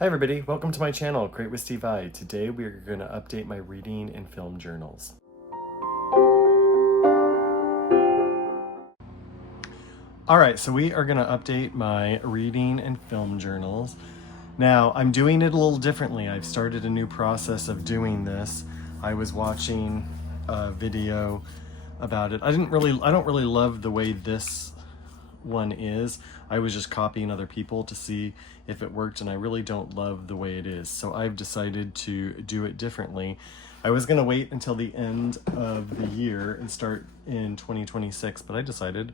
Hi everybody, welcome to my channel, Create with Steve I. Today we are going to update my reading and film journals. Alright, so we are going to update my reading and film journals. Now, I'm doing it a little differently. I've started a new process of doing this. I was watching a video about it. I don't really love the way this one is. I was just copying other people to see if it worked, and I really don't love the way it is. So I've decided to do it differently. I was going to wait until the end of the year and start in 2026, but I decided,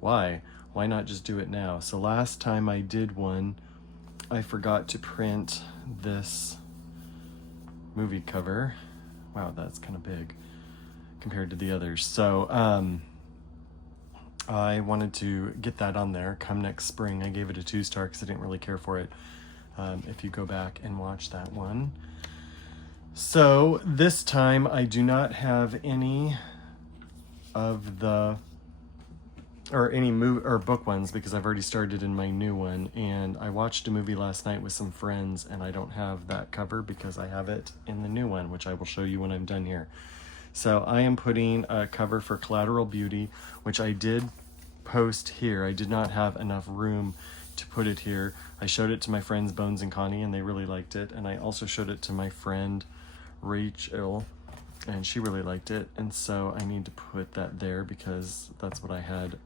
why not just do it now? So last time I did one, I forgot to print this movie cover. Wow, that's kind of big compared to the others. So I wanted to get that on there come next spring. I gave it a 2-star because I didn't really care for it. If you go back and watch that one. So this time I do not have any of the any movie or book ones because I've already started in my new one, and I watched a movie last night with some friends and I don't have that cover because I have it in the new one, which I will show you when I'm done here. So I am putting a cover for Collateral Beauty, which I did post here. I did not have enough room to put it here. I showed it to my friends Bones and Connie and they really liked it, and I also showed it to my friend Rachel and she really liked it, and so I need to put that there because that's what I had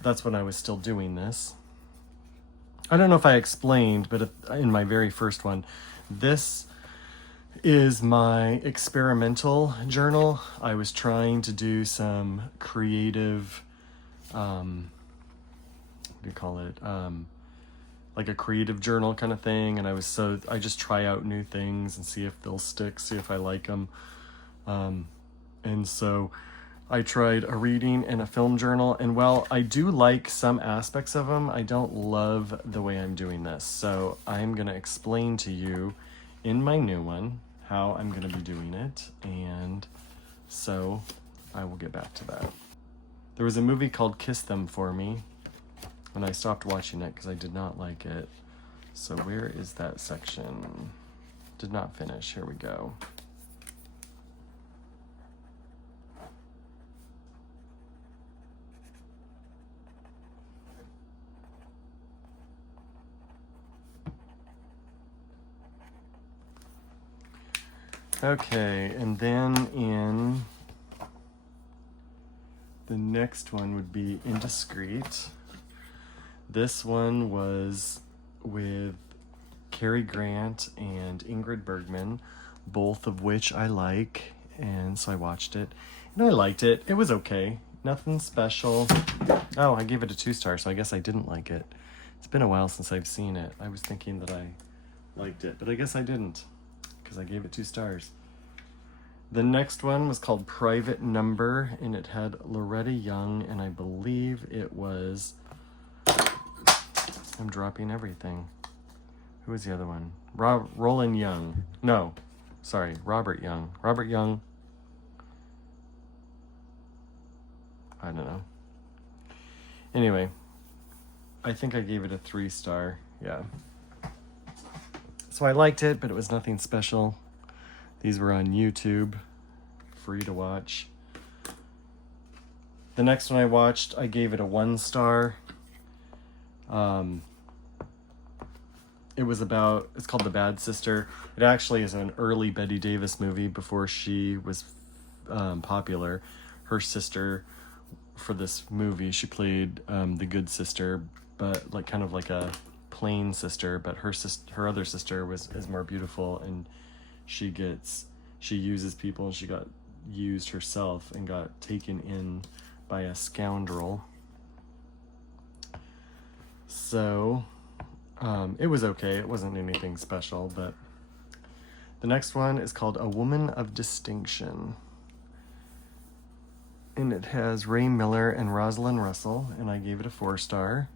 that's when I was still doing this. I don't know if I explained, but in my very first one, this is my experimental journal. I was trying to do some creative, what do you call it? Like a creative journal kind of thing. And I just try out new things and see if they'll stick, see if I like them. And so I tried a reading and a film journal, and while I do like some aspects of them, I don't love the way I'm doing this. So I'm going to explain to you in my new one how I'm going to be doing it, and so I will get back to that. There was a movie called Kiss Them For Me, and I stopped watching it because I did not like it. So where is that section? Did not finish. Here we go. Okay, and then in the next one would be Indiscreet. This one was with Cary Grant and Ingrid Bergman, both of which I like, and so I watched it, and I liked it. It was okay. Nothing special. Oh, I gave it a 2-star, so I guess I didn't like it. It's been a while since I've seen it. I was thinking that I liked it, but I guess I didn't because I gave it 2 stars. The next one was called Private Number, and it had Loretta Young, and I believe it was... I'm dropping everything. Who was the other one? Roland Young. No, sorry, Robert Young. Robert Young. I don't know. Anyway, I think I gave it a 3-star. Yeah. So I liked it, but it was nothing special. These were on YouTube, free to watch. The next one I watched, I gave it a 1-star. It's called The Bad Sister. It actually is an early Bette Davis movie before she was popular. Her sister for this movie, she played the good sister, but like kind of like a plain sister, but her other sister is more beautiful, and she uses people, and she got used herself and got taken in by a scoundrel. So it was okay. It wasn't anything special, but the next one is called A Woman of Distinction, and it has Ray Miller and Rosalind Russell, and I gave it a 4-star.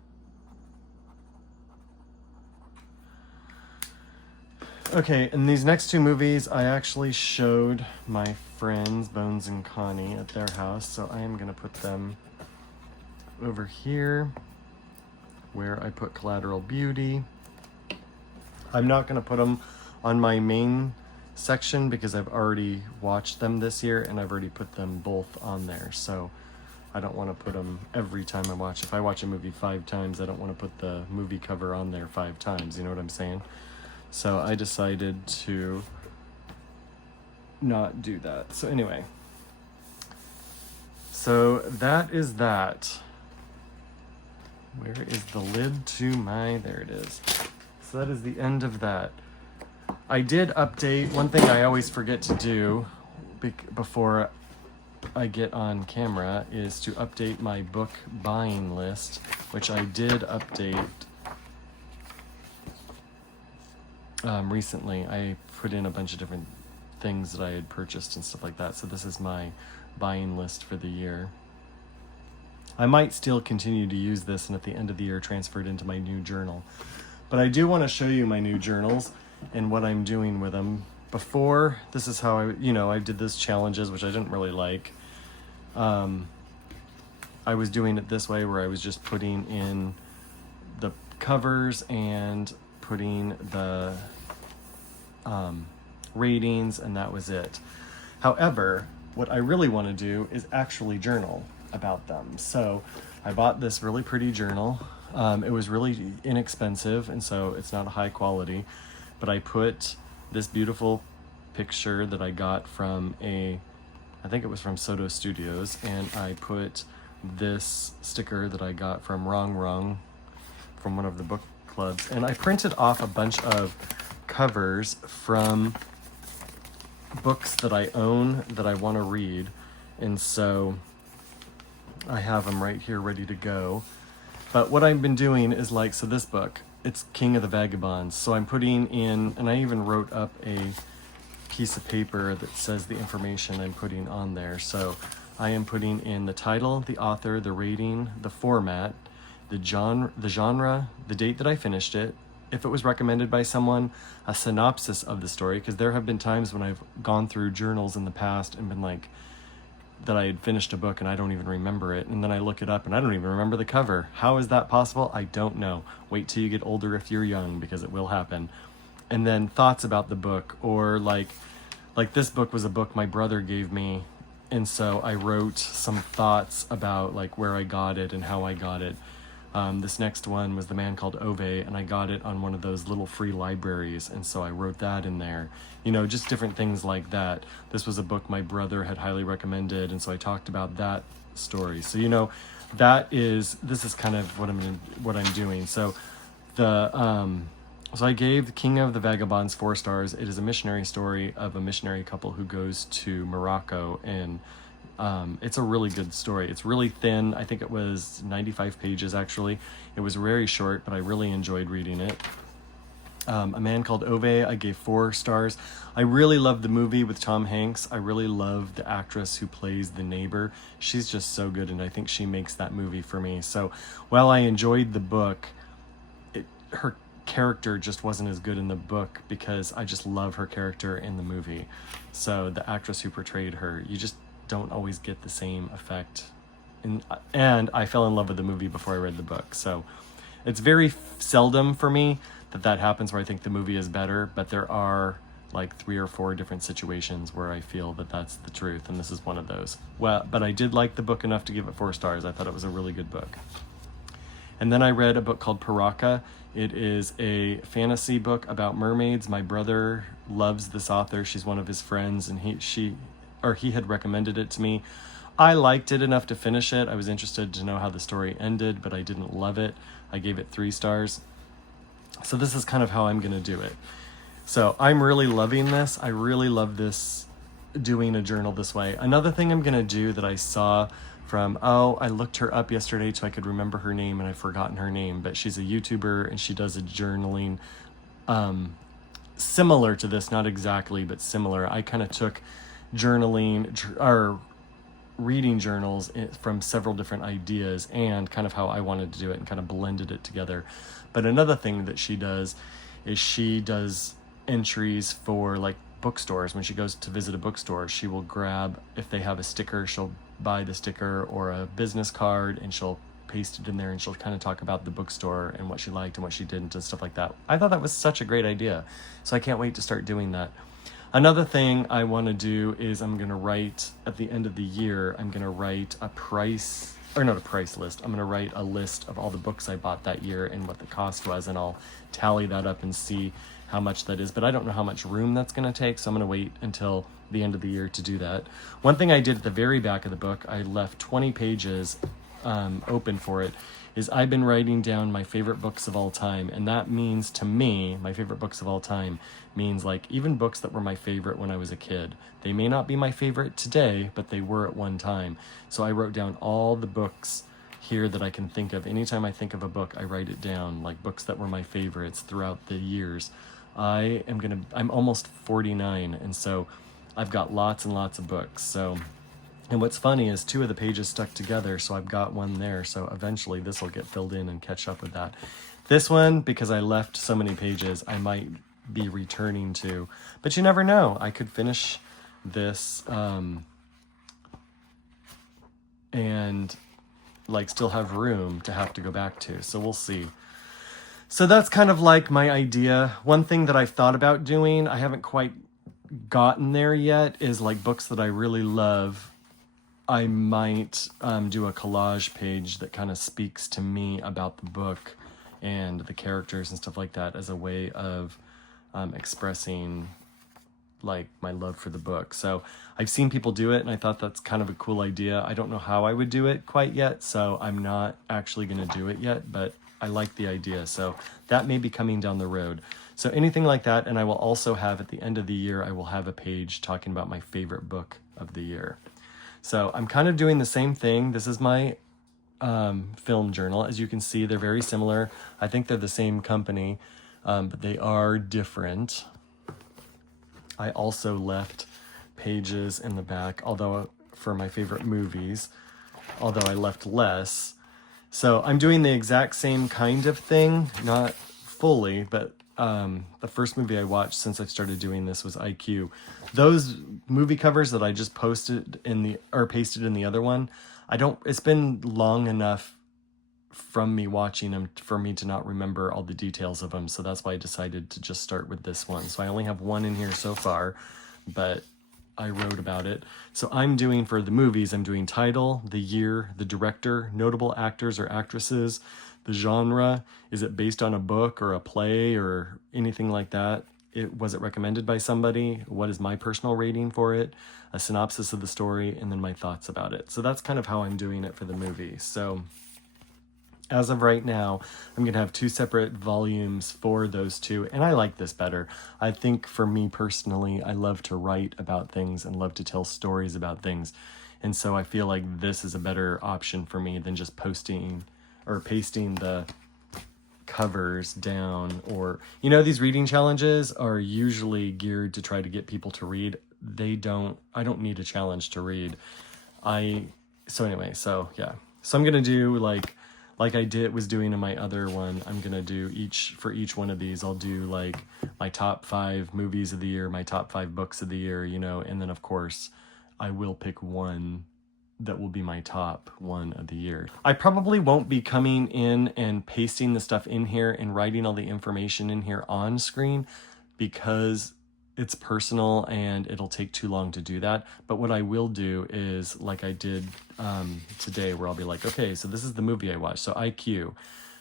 Okay, and these next 2 movies I actually showed my friends Bones and Connie at their house, so I am going to put them over here. where I put Collateral Beauty. I'm not going to put them on my main section because I've already watched them this year and I've already put them both on there. So I don't want to put them every time I watch. If I watch a movie 5 times, I don't want to put the movie cover on there 5 times. You know what I'm saying? So I decided to not do that. So anyway, so that is that. Where is the lid to my, there it is. So that is the end of that. I did update, one thing I always forget to do before I get on camera is to update my book buying list, which I did update recently. I put in a bunch of different things that I had purchased and stuff like that. So this is my buying list for the year. I might still continue to use this and at the end of the year transfer it into my new journal. But I do want to show you my new journals and what I'm doing with them. Before, this is how I did this challenges, which I didn't really like. I was doing it this way where I was just putting in the covers and putting the ratings, and that was it. However, what I really want to do is actually journal about them. So I bought this really pretty journal. It was really inexpensive, and so it's not high quality, but I put this beautiful picture that I got from I think it was from Soto Studios, and I put this sticker that I got from Wrong from one of the book clubs, and I printed off a bunch of covers from books that I own that I want to read, and so I have them right here ready to go. But what I've been doing is so this book, it's King of the Vagabonds. So I'm putting in, and I even wrote up a piece of paper that says the information I'm putting on there. So I am putting in the title, the author, the rating, the format, the genre, the date that I finished it, if it was recommended by someone, a synopsis of the story, because there have been times when I've gone through journals in the past and been that I had finished a book and I don't even remember it, and then I look it up and I don't even remember the cover. How is that possible? I don't know. Wait till you get older if you're young, because it will happen. And then thoughts about the book, or like this book was a book my brother gave me, and so I wrote some thoughts about where I got it and how I got it. This next one was The Man Called Ove, and I got it on one of those little free libraries, and so I wrote that in there. Just different things like that. This was a book my brother had highly recommended, and so I talked about that story. So this is kind of what I'm doing. So so I gave The King of the Vagabonds 4 stars. It is a missionary story of a missionary couple who goes to Morocco, and it's a really good story. It's really thin. I think it was 95 pages actually. It was very short, but I really enjoyed reading it. A Man Called Ove, I gave 4 stars. I really loved the movie with Tom Hanks. I really love the actress who plays the neighbor. She's just so good, and I think she makes that movie for me. So while I enjoyed the book, her character just wasn't as good in the book, because I just love her character in the movie. So the actress who portrayed her, you just don't always get the same effect. And I fell in love with the movie before I read the book. So it's very seldom for me that happens where I think the movie is better, but there are 3 or 4 different situations where I feel that that's the truth, and this is one of those. Well, but I did like the book enough to give it 4 stars. I thought it was a really good book. And then I read a book called Paraka. It is a fantasy book about mermaids. My brother loves this author. She's one of his friends, and he had recommended it to me. I liked it enough to finish it. I was interested to know how the story ended, but I didn't love it. I gave it 3 stars. So this is kind of how I'm going to do it. So I'm really loving this. I really love this, doing a journal this way. Another thing I'm going to do that I saw from, I looked her up yesterday so I could remember her name, and I've forgotten her name, but she's a YouTuber and she does a journaling similar to this, not exactly, but similar. I kind of took journaling or reading journals from several different ideas and kind of how I wanted to do it, and kind of blended it together. But another thing that she does is she does entries for bookstores. When she goes to visit a bookstore, she will grab, if they have a sticker, she'll buy the sticker, or a business card, and she'll pasted in there, and she'll kind of talk about the bookstore and what she liked and what she didn't and stuff like that. I thought that was such a great idea. So I can't wait to start doing that. Another thing I want to do is I'm going to write, at the end of the year, I'm going to write a price, or not a price list. I'm going to write a list of all the books I bought that year and what the cost was, and I'll tally that up and see how much that is. But I don't know how much room that's going to take, so I'm going to wait until the end of the year to do that. One thing I did at the very back of the book, I left 20 pages open for it, is I've been writing down my favorite books of all time. And that means, to me, my favorite books of all time means like even books that were my favorite when I was a kid. They may not be my favorite today, but they were at one time. So I wrote down all the books here that I can think of. Anytime I think of a book, I write it down, like books that were my favorites throughout the years. I'm almost 49, and so I've got lots and lots of books. So, and what's funny is 2 of the pages stuck together, so I've got one there. So eventually this will get filled in and catch up with that. This one, because I left so many pages, I might be returning to, but you never know. I could finish this and like still have room to have to go back to. So we'll see. So that's kind of like my idea. One thing that I've thought about doing, I haven't quite gotten there yet, is like books that I really love. I might do a collage page that kind of speaks to me about the book and the characters and stuff like that as a way of expressing like my love for the book. So I've seen people do it, and I thought that's kind of a cool idea. I don't know how I would do it quite yet, so I'm not actually going to do it yet, but I like the idea. So that may be coming down the road. So anything like that. And I will also have, at the end of the year, I will have a page talking about my favorite book of the year. So I'm kind of doing the same thing. This is my film journal. As you can see, they're very similar. I think they're the same company, but they are different. I also left pages in the back, although for my favorite movies, although I left less. So I'm doing the exact same kind of thing, not fully, but the first movie I watched since I started doing this was IQ. Those movie covers that I just pasted in the other one, it's been long enough from me watching them for me to not remember all the details of them. So that's why I decided to just start with this one. So I only have one in here so far, but I wrote about it. So I'm doing, for the movies, I'm doing title, the year, the director, notable actors or actresses, the genre, is it based on a book or a play or anything like that? Was it recommended by somebody? What is my personal rating for it? A synopsis of the story, and then my thoughts about it. So that's kind of how I'm doing it for the movie. So as of right now, I'm going to have 2 separate volumes for those 2, and I like this better. I think for me personally, I love to write about things and love to tell stories about things, and so I feel like this is a better option for me than just posting or pasting the covers down. Or, these reading challenges are usually geared to try to get people to read. I don't need a challenge to read. So I'm going to do like I was doing in my other one. I'm going to do for each one of these, I'll do like my top 5 movies of the year, my top 5 books of the year, and then of course I will pick one that will be my top one of the year. I probably won't be coming in and pasting the stuff in here and writing all the information in here on screen because it's personal and it'll take too long to do that. But what I will do is, like I did today, where I'll be like, okay, so this is the movie I watched. So IQ,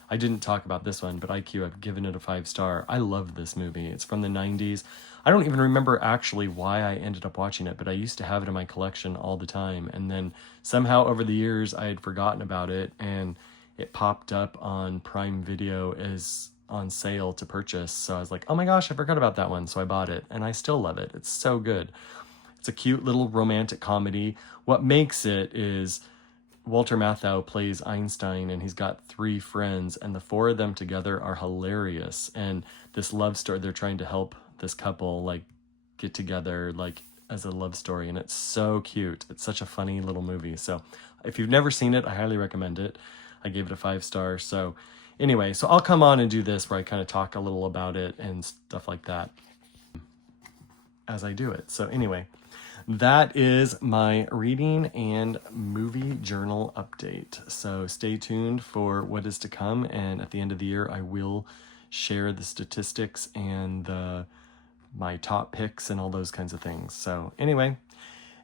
I didn't talk about this one, but IQ, I've given it a 5-star. I love this movie. It's from the 90s. I don't even remember actually why I ended up watching it, but I used to have it in my collection all the time. And then somehow over the years, I had forgotten about it, and it popped up on Prime Video as on sale to purchase. So I was like, oh my gosh, I forgot about that one. So I bought it, and I still love it. It's so good. It's a cute little romantic comedy. What makes it is Walter Matthau plays Einstein, and he's got 3 friends, and the 4 of them together are hilarious. And this love story, they're trying to help this couple like get together like as a love story, and it's so cute. It's such a funny little movie. So if you've never seen it, I highly recommend it. I gave it a 5-star. So anyway, so I'll come on and do this where I kind of talk a little about it and stuff like that as I do it. So anyway, that is my reading and movie journal update. So stay tuned for what is to come. And at the end of the year, I will share the statistics and my top picks and all those kinds of things. So anyway,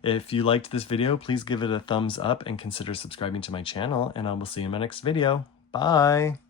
if you liked this video, please give it a thumbs up and consider subscribing to my channel, and I will see you in my next video. Bye!